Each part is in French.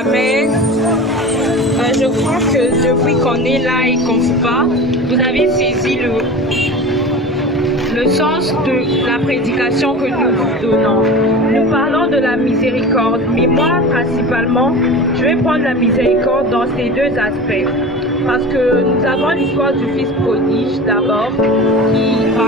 Amen. Je crois que depuis qu'on est là et qu'on se parle, vous avez saisi le sens de la prédication que nous vous donnons. Nous parlons de la miséricorde, mais moi, principalement, je vais prendre la miséricorde dans ces deux aspects. Parce que nous avons l'histoire du fils prodige d'abord.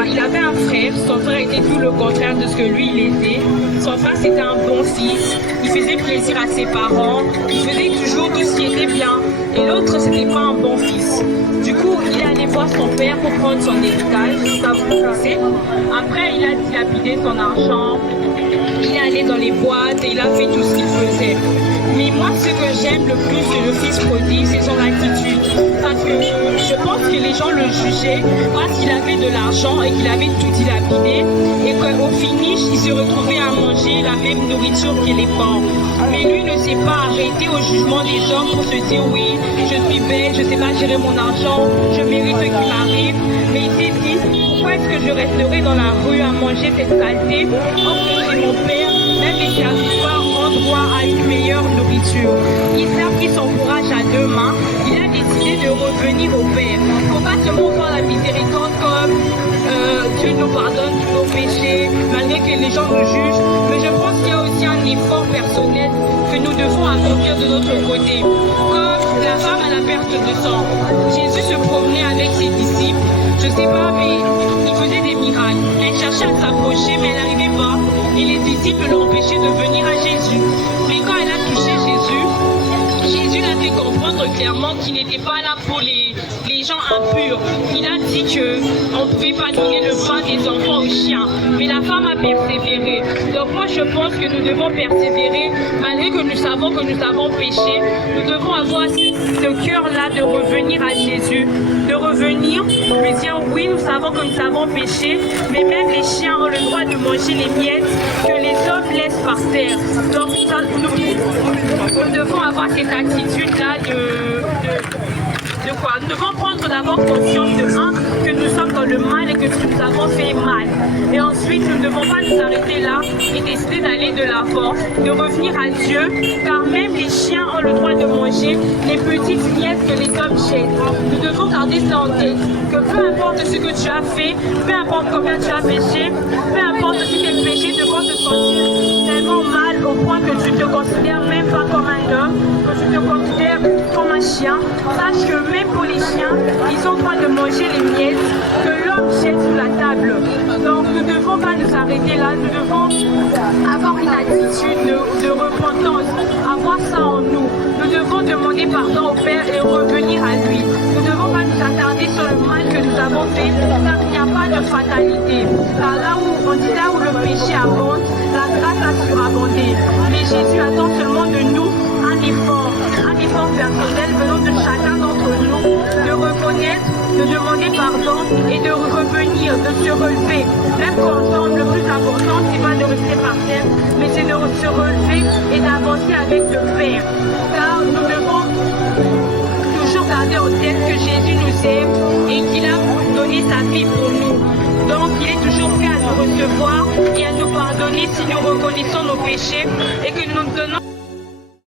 Il avait un frère, son frère était tout le contraire de ce que lui il était. Son frère c'était un bon fils, il faisait plaisir à ses parents, il faisait toujours tout ce qui était bien. Et l'autre c'était pas un bon fils. Du coup, il est allé voir son père pour prendre son héritage, ça vous connaissez. Après, il a dilapidé son argent, il est allé dans les boîtes et il a fait tout ce qu'il faisait. Mais moi, ce que j'aime le plus de le fils prodigue, c'est son attitude. Parce que je pense que les gens le jugeaient parce qu'il avait de l'argent et qu'il avait tout dilapidé. Et qu'au finish, il se retrouvait à manger la même nourriture que les pauvres. Mais lui ne s'est pas arrêté au jugement des hommes pour se dire oui, je suis belle, je ne sais pas gérer mon argent, je mérite ce qui m'arrive. Mais il s'est dit, pourquoi est-ce que je resterai dans la rue à manger cette saleté or que chez mon père, même les serviteurs ont droit à une meilleure nourriture. Il s'est pris son courage à deux mains, il a décidé de revenir au Père. Il ne faut pas seulement voir la miséricorde comme Dieu nous pardonne tous nos péchés, malgré que les gens nous jugent, mais je pense qu'il y a aussi un effort personnel que nous devons accomplir de notre côté. Comme la femme à la perte de sang. Jésus se promenait avec ses disciples, je ne sais pas, mais il faisait des miracles. Elle cherchait à s'approcher, mais elle n'arrivait pas. Et les disciples l'ont empêché de venir à Jésus. Mais quand elle a touché Jésus l'a fait comprendre clairement qu'il n'était pas là pour les gens impurs. Il a dit qu'on ne pouvait pas donner le pain des enfants aux chiens. Mais la femme a persévéré. Donc moi je pense que nous devons persévérer malgré que nous savons que nous avons péché. Nous devons avoir ce cœur-là de revenir à Jésus, de revenir, lui dire oui, nous savons que nous avons péché, mais même les chiens ont le droit de manger les miettes que les hommes laissent par terre. Donc nous devons avoir cette attitude-là de quoi? Nous devons prendre d'abord conscience de que nous sommes dans le mal et que nous avons fait mal. Et ensuite, nous ne devons pas nous arrêter là et décider d'aller de l'avant, de revenir à Dieu, car même les chiens ont le droit de manger les petites miettes que les hommes jettent. Nous devons garder ça en tête, que peu importe ce que tu as fait, peu importe combien tu as péché, peu importe si tes péchés te font te sentir tellement mal au point que tu ne te considères même pas comme un homme, que tu te considères comme un chien, sache que même pour les chiens, ils ont le droit de manger les miettes que l'homme jette sous la table. Donc nous ne devons pas nous arrêter là, nous devons avoir une attitude de repentance, avoir ça en nous. Nous devons demander pardon au Père et revenir à lui. Nous ne devons pas nous attarder sur le mal que nous avons fait, car il n'y a pas de fatalité. Car là où on dit là où le péché abonde, la grâce a surabondé. Mais Jésus attend seulement de nous un effort personnel venant de chacun d'entre nous, de reconnaître, de demander pardon et de revenir, de se relever. Même quand on tombe, le plus important, c'est pas de rester par terre, mais c'est de se relever et d'avancer avec le Père. Car nous devons toujours garder en tête que Jésus nous aime et qu'il a donné sa vie pour nous. Donc il est toujours prêt à nous recevoir et à nous pardonner si nous reconnaissons nos péchés et que nous nous donnons